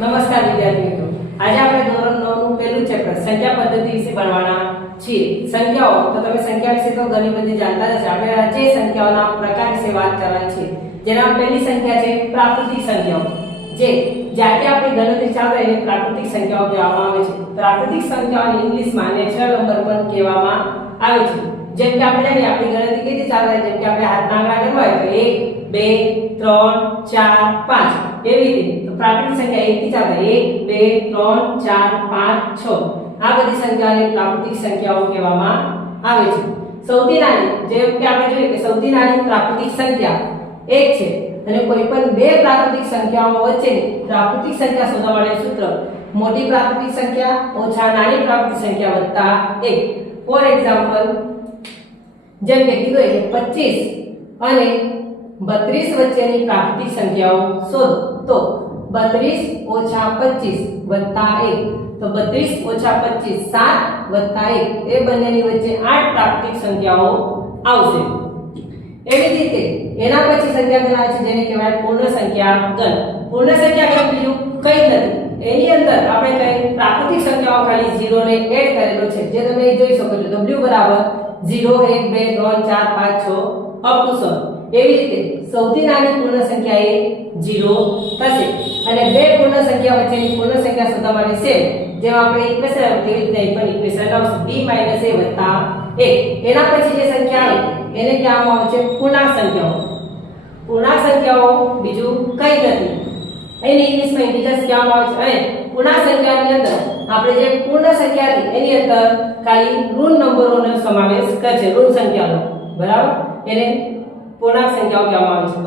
નમસ્કાર વિદ્યાર્થી મિત્રો. આજે આપણે ધોરણ 9 નું પહેલું ચેપ્ટર સંખ્યા પદ્ધતિ વિશે ભણવાના છીએ. સંખ્યાઓ. તો તમે સંખ્યા વિશે તો ઘણી બધી જાણતા જ હશો. આપણે આજે સંખ્યાઓના પ્રકાર વિશે વાત કરવાની છે જેના પહેલી સંખ્યા છે પ્રાકૃતિક સંખ્યાઓ. જે જ્યારે આપણી ગણતરી ચાલે એને પ્રાકૃતિક સંખ્યાઓ કહેવામાં આવે છે. પ્રાકૃતિક સંખ્યાઓને ઇંગ્લિશમાં નેચરલ નંબર પણ કહેવામાં આવે છે. જેમ કે આપણે આપણી ગણતરી કેવી રીતે ચાલે જેમ કે આપણે હાથના આંકડા ગણવા હોય તો 1 2 3 4 5 એવી રીતે. તો પ્રાકૃતિક સંખ્યા 1 થી ચાલે 1 2 3 4 5 6 આ બધી સંખ્યાને પ્રાકૃતિક સંખ્યાઓ કહેવામાં આવે છે. સૌથી નાની, જેમ કે આપણે જોઈએ કે સૌથી નાની પ્રાકૃતિક સંખ્યા 1 છે. અને કોઈ પણ બે પ્રાકૃતિક સંખ્યાઓ વચ્ચે પ્રાકૃતિક સંખ્યા શોધવા માટે સૂત્ર મોટી પ્રાકૃતિક સંખ્યા, ઓછા નાની પ્રાકૃતિક સંખ્યા વત્તા 1 ફોર એક્ઝામ્પલ જેમ કે કીધું કે 25 અને 32 વચ્ચેની પ્રાકૃતિક સંખ્યાઓ શોધો. તો 32 ઓછા 25 વત્તા 1 તો 32 ઓછા 25 7 વત્તા 1 એ બંનેની વચ્ચે આઠ પ્રાકૃતિક સંખ્યાઓ આવશે. એવી રીતે એના પછી સંખ્યા ગણ છે જેને કહેવાય પૂર્ણ સંખ્યા ગણ પૂર્ણ સંખ્યા ગણ બીજું કંઈ નથી. એની અંદર આપણે કઈ પ્રાકૃતિક સંખ્યાઓ ખાલી 0 ને એડ કરેલો છે. જે તમે જોઈ શકો છો. W બરાબર 0 1 2 3 4 5 6 અપ ટુ 100 એવી રીતે સૌથી નાની પૂર્ણ સંખ્યા એ 0 થશે. અને બે પૂર્ણ સંખ્યા વચ્ચેની પૂર્ણ સંખ્યા શોધવા છે જેમાં આપણે ઇક્વેશન તેવી રીતે પણ ઇક્વેશન આવશે. b a 1 એના પછી જે સંખ્યા આવે, એને કહેવામાં આવે છે પૂર્ણાંક સંખ્યાઓ. પૂર્ણાંક સંખ્યાઓ બીજું કંઈ નથી. એને ઇંગ્લિશમાં ઇન્ટીજર્સ કહેવામાં આવે છે. અને પૂર્ણાંક સંખ્યાની અંદર આપણે જે પૂર્ણ સંખ્યા હતી, એની અંદર ખાલી ઋણ નંબરોનો સમાવેશ કરે છે, ઋણ સંખ્યાનો. બરાબર? એને પૂર્ણાંક સંખ્યાઓ કહેવામાં આવે છે